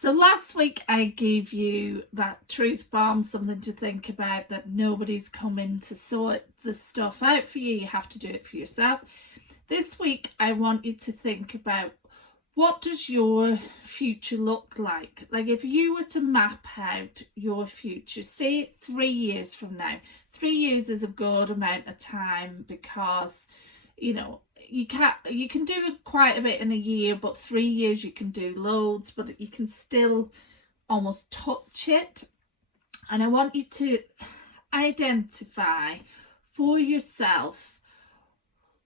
So last week I gave you that truth bomb, something to think about, that nobody's coming to sort the stuff out for you. You have to do it for yourself. This week I want you to think about, what does your future look like? Like, if you were to map out your future, say 3 years from now. 3 years is a good amount of time because, you can do quite a bit in a year, but 3 years you can do loads, but you can still almost touch it. And I want you to identify for yourself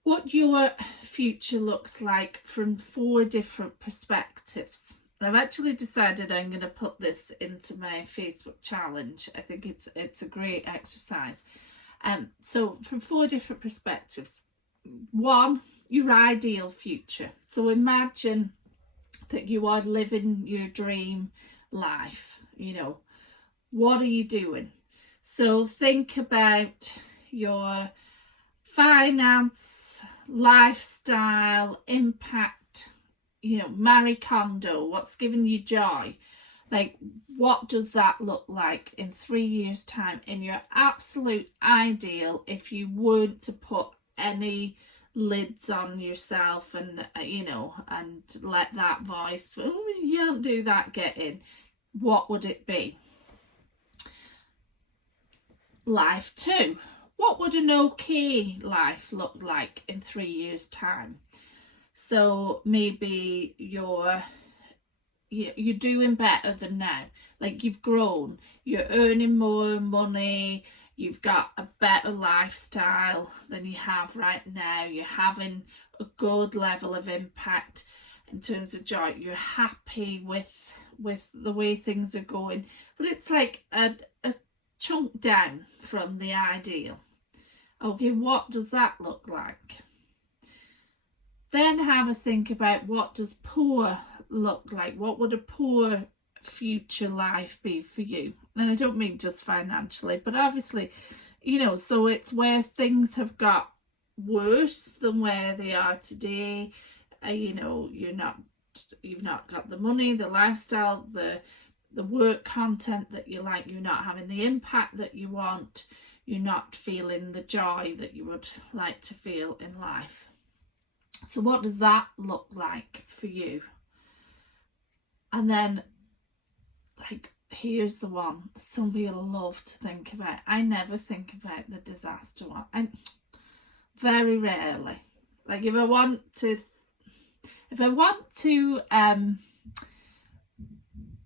what your future looks like from 4 different perspectives. And I've actually decided I'm going to put this into my Facebook challenge. I think it's a great exercise. So from 4 different perspectives. 1, your ideal future. So imagine that you are living your dream life. What are you doing? So think about your finance, lifestyle, impact, Marie Kondo, what's giving you joy? Like, what does that look like in 3 years' time in your absolute ideal, if you weren't to put any lids on yourself and and let that voice, oh, you can't do that, get in? What would it be? Life 2. What would an okay life look like in 3 years' time? So maybe you're doing better than now. Like, you've grown, you're earning more money, you've got a better lifestyle than you have right now, you're having a good level of impact in terms of joy, you're happy with the way things are going. But it's like a chunk down from the ideal. Okay, what does that look like? Then have a think about, what does poor look like? What would a poor future life be for you? And I don't mean just financially, but obviously, so it's where things have got worse than where they are today. You've not got the money, the lifestyle, the work content that you like, you're not having the impact that you want, you're not feeling the joy that you would like to feel in life. So what does that look like for you? And then, like, here's the one some people love to think about. I never think about the disaster one. Very rarely. Like, if I want to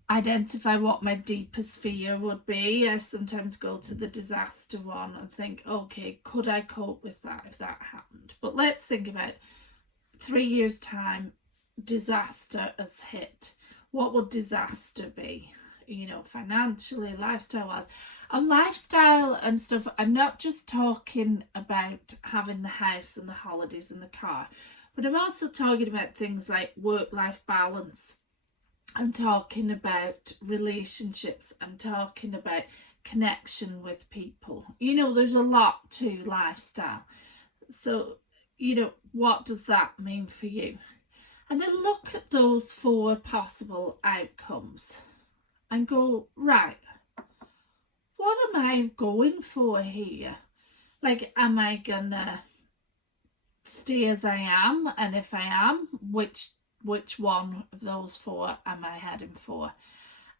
identify what my deepest fear would be, I sometimes go to the disaster one and think, okay, could I cope with that if that happened? But let's think about 3 years' time, disaster has hit. What would disaster be? Financially, lifestyle-wise. And lifestyle and stuff, I'm not just talking about having the house and the holidays and the car, but I'm also talking about things like work-life balance. I'm talking about relationships. I'm talking about connection with people. There's a lot to lifestyle. So, what does that mean for you? And then look at those 4 possible outcomes and go, right, what am I going for here? Like, am I gonna stay as I am? And if I am, which one of those 4 am I heading for?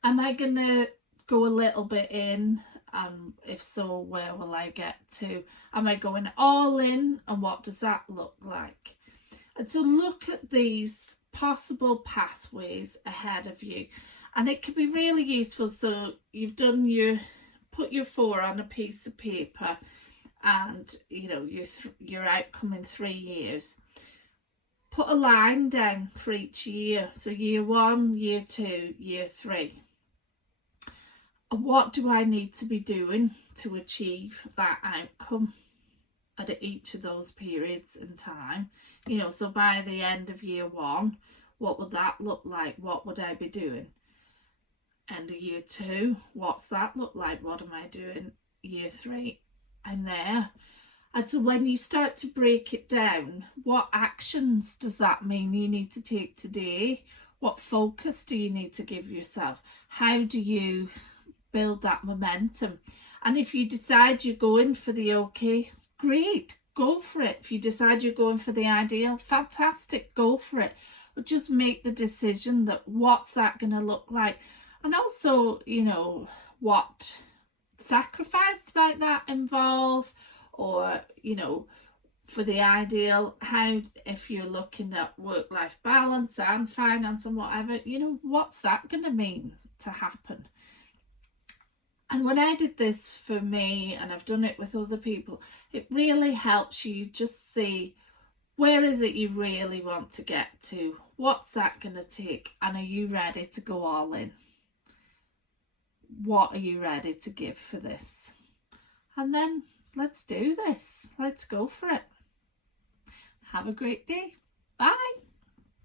Am I gonna go a little bit in? If so, where will I get to? Am I going all in? And what does that look like? And so look at these possible pathways ahead of you. And it can be really useful. So you've put your 4 on a piece of paper, and your outcome in 3 years. Put a line down for each year. So year 1, year 2, year 3. What do I need to be doing to achieve that outcome at each of those periods in time? So by the end of year 1, what would that look like? What would I be doing? End of year 2, what's that look like? What am I doing? Year 3, I'm there. And so when you start to break it down, what actions does that mean you need to take today? What focus do you need to give yourself? How do you build that momentum? And if you decide you're going for the okay, great, go for it. If you decide you're going for the ideal, fantastic, go for it. But just make the decision that what's that going to look like. And also, you know, what sacrifice might that involve? Or, you know, for the ideal, how, if you're looking at work-life balance and finance and whatever, you know, what's that going to mean to happen? And when I did this for me, and I've done it with other people, it really helps you just see, where is it you really want to get to? What's that going to take? And are you ready to go all in? What are you ready to give for this? And then let's do this. Let's go for it. Have a great day. Bye.